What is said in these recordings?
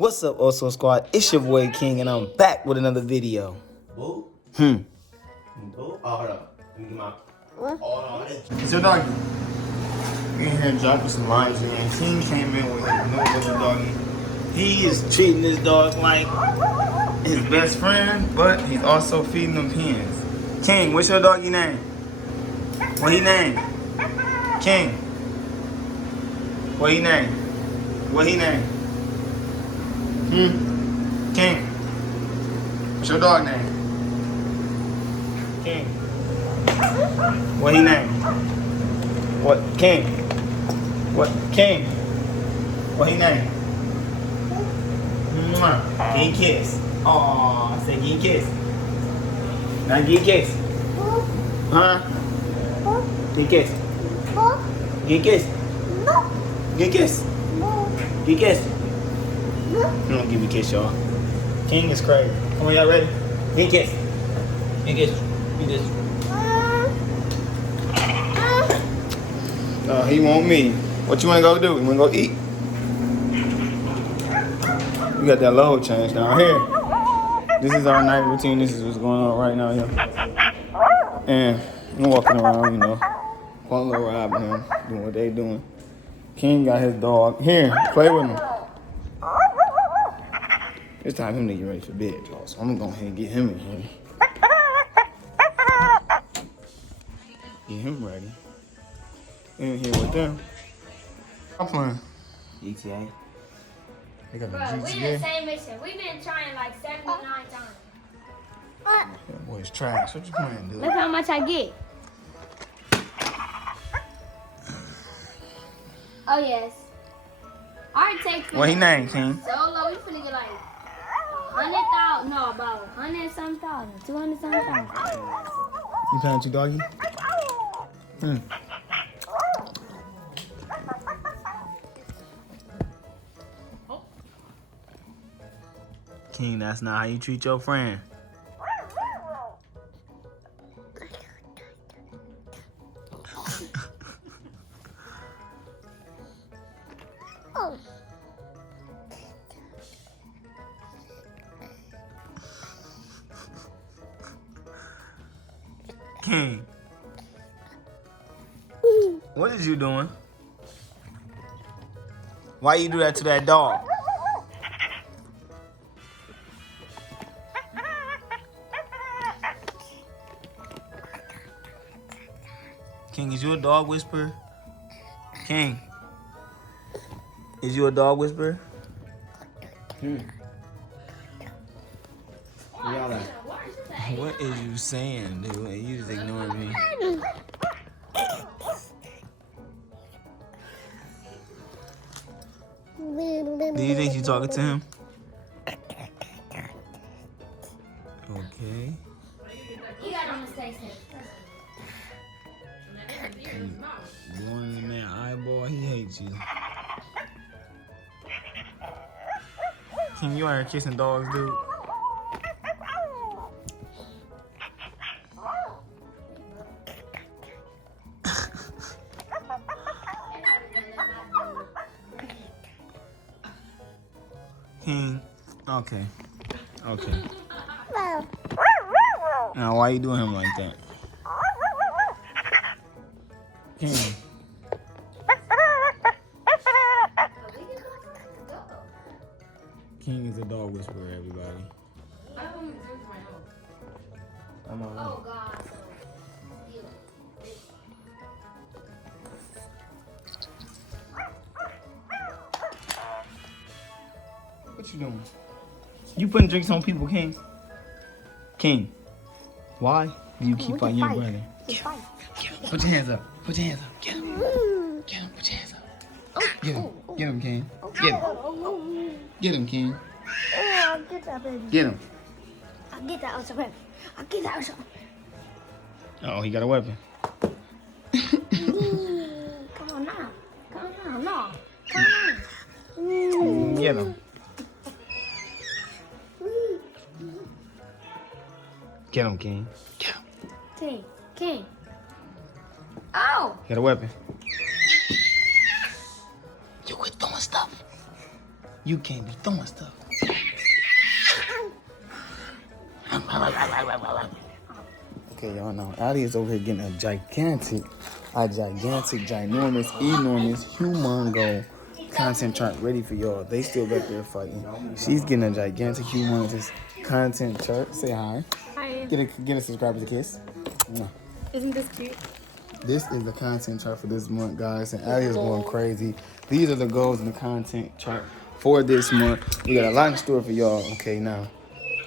What's up, Oso Squad? It's your boy King, and I'm back with another video. Boo? Boo? Oh, hold up. Let me get my... What? Hold on. It's your doggy. We in here dropping some lines in. King came in with his new little doggy. He is treating this dog like his best friend, but he's also feeding them pins. King, what's your doggy name? What he name? King. What he name? What he name? King. What's your dog name? King. What he name? What? King. What? King. What he name? Mwah. Give a kiss. Aw, say give a kiss. Now give a kiss. Huh? Give a kiss. Give a kiss. Give a kiss. Give a kiss. He don't give me a kiss, y'all. King is crazy. Come on, y'all ready? Give a kiss. Give a kiss. Give a kiss. No, he want me. What you wanna go do? You wanna go eat? We got that load change down here. This is our night routine. This is what's going on right now, y'all. And I'm walking around, you know, one little ride with him, doing what they doing. King got his dog. Here, play with him. It's time for him to get ready for bed, y'all. So I'm gonna go ahead and get him in here. Get him ready. In here with them. I'm playing GTA. They got the Bro, we in the GTA. same mission. We've been trying like 79 times. That boy's trash. What you playing, dude? Look how much I get. Oh, yes. Our takes What he name, King? so low, we finna get like 100,000. No, about 100 some thousand. 200 some thousand. You playing too, doggy? King, that's not how you treat your friend. King, what is you doing? Why you do that to that dog? King, is you a dog whisperer? King, is you a dog whisperer? What is you saying, dude? And you just ignoring me. Do you think you talking to him? Okay. You got on the station. Going in that eyeball, he hates you. King, you out here kissing dogs, dude? King, okay. Okay. Now, why you doing him like that? King. King is a dog whisperer, everybody. I'm all right. Oh, God. What you doing? You putting drinks on people, King? King, why do you keep fighting your brother? Put your hands up. Put your hands up. Get him. Get him. Put your hands up. Get him. Get him, King. Get him. Get him, King. I'll get that, baby. Get him. I'll get that also, baby. I'll get that also. Oh, he got a weapon. Come on now. Come on now. No. Come on. Get him. Get him, King. Get him. King. Oh! He got a weapon. You quit throwing stuff. You can't be throwing stuff. Okay, y'all know Ali is over here getting a gigantic, ginormous, enormous, humongo content chart ready for y'all. They still back there fighting. She's getting a gigantic, humongous content chart. Say hi. Hi. Get a subscriber's a kiss. Mwah. Isn't this cute? This is the content chart for this month, guys, and Ali is going crazy. These are the goals in the content chart for this month. We got a lot in store for y'all. Okay, now,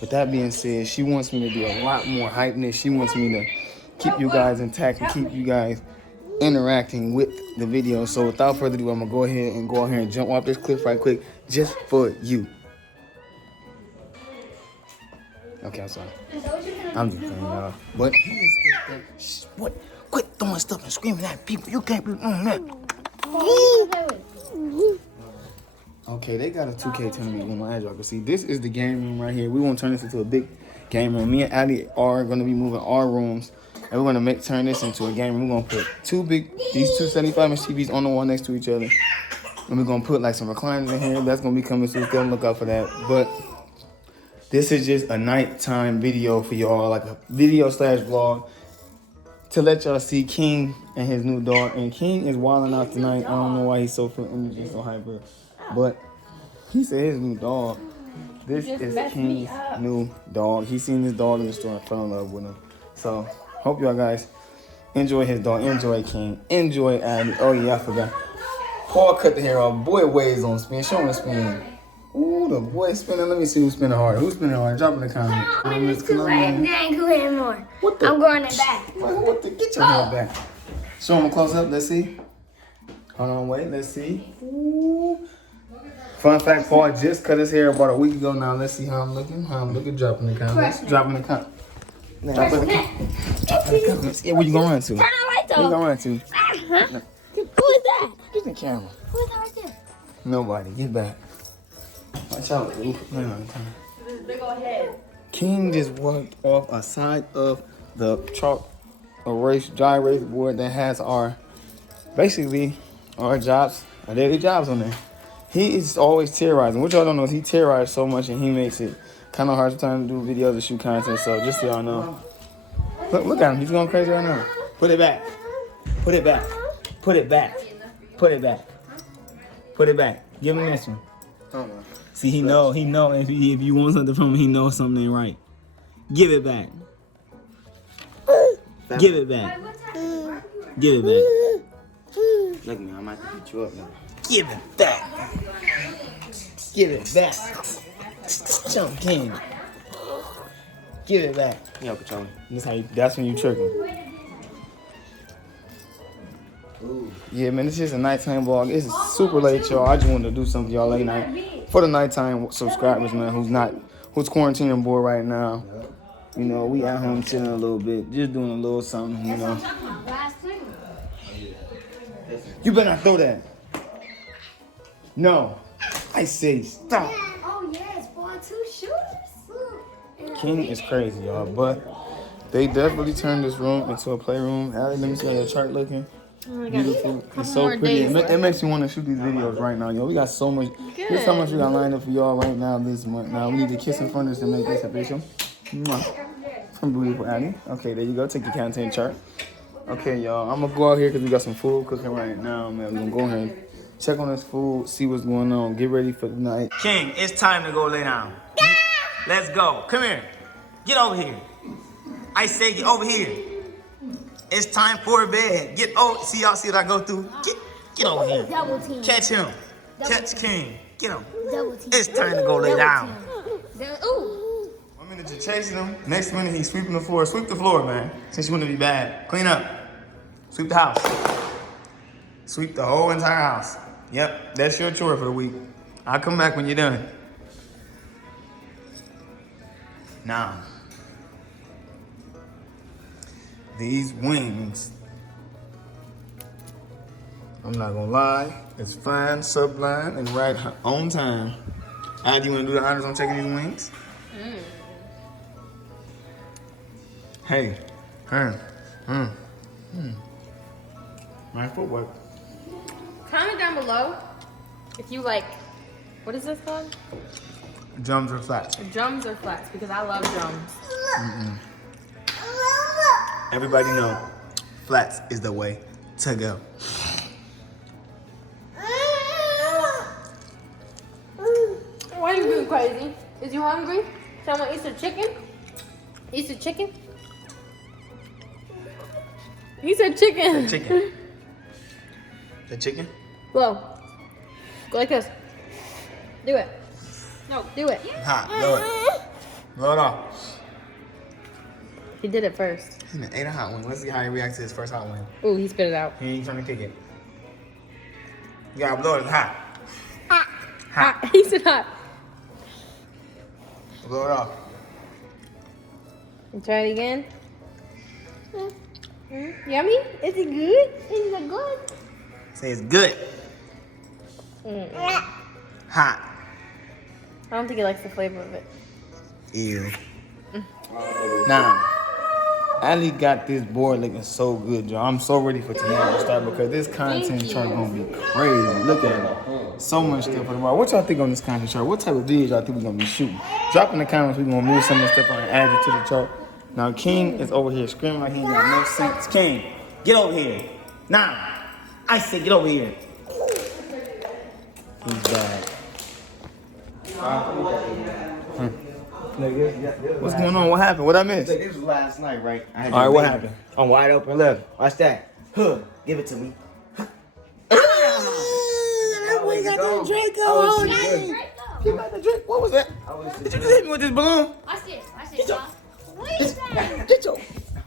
with that being said, she wants me to do a lot more hypeness. She wants me to keep you guys intact and keep you guys interacting with the video. So without further ado, I'm gonna go ahead and jump off this cliff right quick just for you. Okay, I'm sorry. I'm just playing, y'all. But what? Quit throwing stuff and screaming at people. You can't be doing that. Okay, they got a 2K tournament going on, as y'all can see. This is the game room right here. We want to turn this into a big game room. Me and Ali are going to be moving our rooms, and we're going to turn this into a game room. We're going to put these two 75-inch TVs on the wall next to each other. And we're going to put like some recliners in here. That's going to be coming soon. Still look out for that. But this is just a nighttime video for y'all, like a video / vlog to let y'all see King and his new dog. And King is wilding out tonight. I don't know why he's so full of energy, so hyper. But he said his new dog. This is King's new dog. He seen his dog in the store and fell in love with him. So hope y'all guys enjoy his dog. Enjoy King. Enjoy Abby. Oh yeah, I forgot. Paul cut the hair off. Boy waves on spin. Show him the spin. Ooh, the boy spinning. Let me see who's spinning harder. Who's spinning harder? Drop in the comments. It's too late. They ain't cool anymore. What the? I'm growing it back. What the? Get your hair back. Show him a close up. Let's see. Hold on, wait. Let's see. Ooh. Fun fact, Paul just cut his hair about a week ago now. Let's see how I'm looking. Drop in the comments. Drop in the comments. Drop in the comments. Yeah, where you gonna run to? Turn the lights off. Where you gonna run to? Who is that? Get the camera. Who is that right there? Nobody. Get back. Watch out. Ooh, This big old head. King just walked off a side of the chalk dry erase board that has basically our jobs, our daily jobs on there. He is always terrorizing. What y'all don't know is he terrorizes so much and he makes it kind of hard sometimes to do videos and shoot content. So just so y'all know. Look at him. He's going crazy right now. Put it back. Put it back. Put it back. Put it back. Put it back. Give him this one. See, he know if you want something from him, he knows something ain't right. Give it back. Give it back. Give it back. Look, man, I might have to beat you up now. Give it back. Give it back. Jump King. Give it back. Yo, control. That's when you tricking. Yeah, man, this is a nighttime vlog. It's super late, y'all. I just wanted to do something for y'all late night. For the nighttime subscribers, man, who's quarantining bored right now. You know, we at home chilling a little bit, just doing a little something, you know. You better not throw that. No. I say stop. Oh yes, boy, 2 shooters. King is crazy, y'all, but they definitely turned this room into a playroom. Allie, let me see how your chart looking. Beautiful. It's so pretty. It makes me want to shoot these videos right now, yo. We got so much. Here's how much we got lined up for y'all right now this month. Now we need to kiss in front of us to make this official. From beautiful Annie. Okay, there you go. Take your content chart. Okay, y'all. I'm gonna go out here because we got some food cooking right now, man. We're gonna go ahead and check on this food, see what's going on, get ready for the night. King, it's time to go lay down. Let's go. Come here. Get over here. I say get over here. It's time for bed. Get over. See y'all see what I go through? Get over here. Double team. Catch him. Catch King. Get him. Double team. It's time to go lay down. Ooh. 1 minute you're chasing him. Next minute he's sweeping the floor. Sweep the floor, man. Since you want to be bad. Clean up. Sweep the house. Sweep the whole entire house. Yep, that's your chore for the week. I'll come back when you're done. Now, these wings, I'm not gonna lie, it's fine, sublime, and right on time. Do you wanna do the honors on checking these wings? Hey, my footwork. Comment down below if you like What is this called? Drums or flats? Drums or flats? Because I love drums. Everybody know flats is the way to go. Why are you being crazy? Is you hungry? Someone eat some chicken? Eat some chicken? He said chicken. The chicken. The chicken? Blow. Go like this. Do it. No, do it. Hot. Blow it. Blow it off. He did it first. He ate a hot one. Let's see how he reacts to his first hot one. Ooh, he spit it out. He ain't trying to kick it. You gotta blow it. It's hot. Hot. Hot. He said hot. Blow it off. And try it again. Yummy? Is it good? Is it good? Say it's good. Hot. I don't think he likes the flavor of it. Ew. Nah. Ali got this board looking so good, y'all. I'm so ready for tomorrow to start because this content chart gonna be crazy. Look at it. So much stuff for tomorrow. What y'all think on this content chart? What type of videos y'all think we're gonna be shooting? Drop in the comments. We're gonna move some of the stuff on and add it to the chart. Now King is over here screaming like he ain't got no sense. King, get over here. Now. I said get over here. He's bad. What's going on? What happened? What I missed? This was last night, right? All right, what happened? I'm wide open. Look, watch that. Huh, give it to me. That boy got the Draco. Oh, You got the Draco. What was that? Did you just hit me with this balloon? Watch this, y'all. What is that?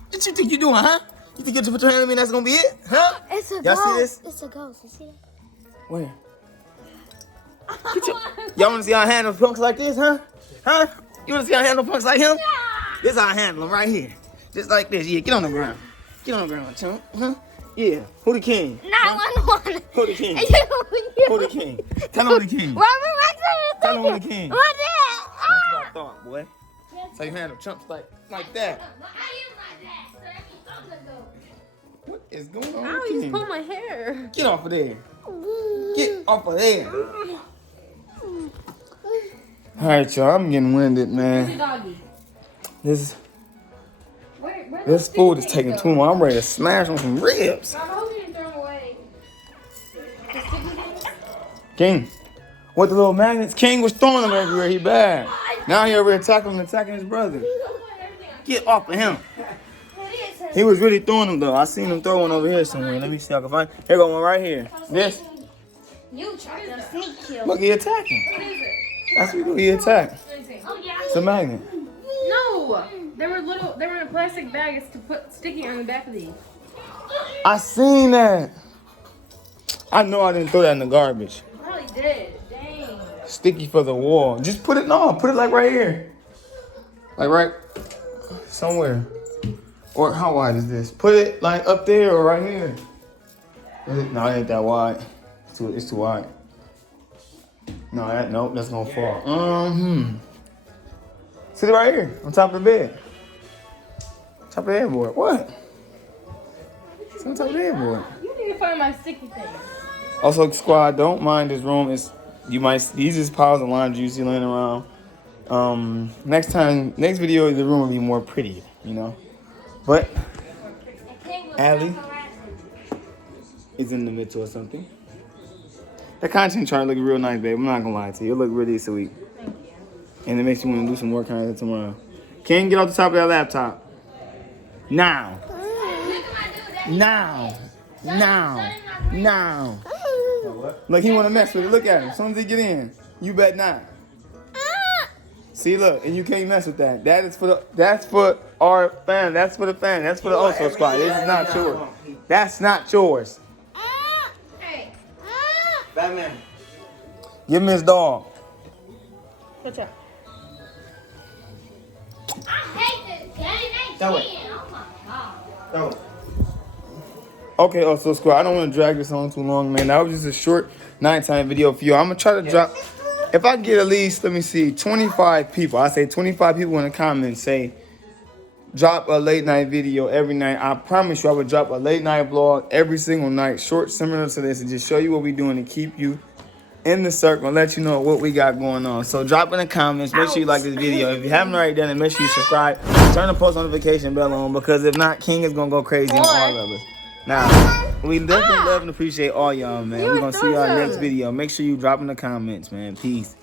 What you think you doing, huh? You think you just put your hand on me and that's gonna be it? Huh? It's a Y'all see this? It's a ghost. You see that? Where? Y'all wanna see how I handle punks like this, huh? Huh? You wanna see how I handle punks like him? This how I handle him right here. Just like this. Yeah, get on the ground. Get on the ground, chump. Huh? Yeah. Who the king? 911. Who the king? You. Who the king? Tell him who the king. Tell him who the king. What is That's what I thought, boy. So you handle chumps like that. What is going on? Ow, with you King? just pulled my hair. Get off of there. Get off of there. All right, y'all. I'm getting winded, man. Doggy. This Where's food is taking too long. I'm ready to smash on some ribs. I hope you didn't throw them away. King, what the little magnets? King was throwing them everywhere. He bad. Now he over here attacking his brother. Get off of him. He was really throwing them though. I seen him throw one over here somewhere. Let me see if I can find. Here go one right here. This. You tried to sneak kill. Look, he attacking. That's what he attacked. It's a magnet. No, they were in a plastic bag. It's to put sticky on the back of these. I seen that. I know I didn't throw that in the garbage. You probably did. Dang. Sticky for the wall. Just put it put it like right here. Like right somewhere. Or how wide is this? Put it like up there or right here. No, it ain't that wide. It's too wide. No, that's gonna fall. Sit it right here on top of the bed. Top of the headboard. What? It's on top of the headboard. You need to find my sticky thing. Also, squad, don't mind this room. These is piles of laundry you see laying around. Next video, the room will be more pretty, you know. But Allie is in the middle or something. The content chart look real nice, babe. I'm not gonna lie to you. It look really sweet. Thank you. And it makes you want to do some work on it tomorrow. Ken, get off the top of that laptop. Now. Look, he want to mess with it. Look at him. As soon as he get in, you bet not. See, look, and you can't mess with that. That's for our fan. That's for the fan. That's for the Also Squad. This is not yours. That's not yours. Hey. Batman. Give me his dog. Watch out. I hate this game. Throw it. Oh my god. Throw it. Okay, Also Squad, I don't want to drag this on too long, man. That was just a short nighttime video for you. I'm going to try to drop, if I get at least, let me see, 25 people. I say 25 people in the comments say, drop a late night video every night. I promise you I would drop a late night vlog every single night, short, similar to this, and just show you what we're doing to keep you in the circle and let you know what we got going on. So drop in the comments. Make sure you like this video. If you haven't already done it, make sure you subscribe. Turn the post notification bell on because if not, King is gonna go crazy on all of us. Now, we definitely love and appreciate all y'all, man. We're gonna see y'all next video. Make sure you drop in the comments, man. Peace.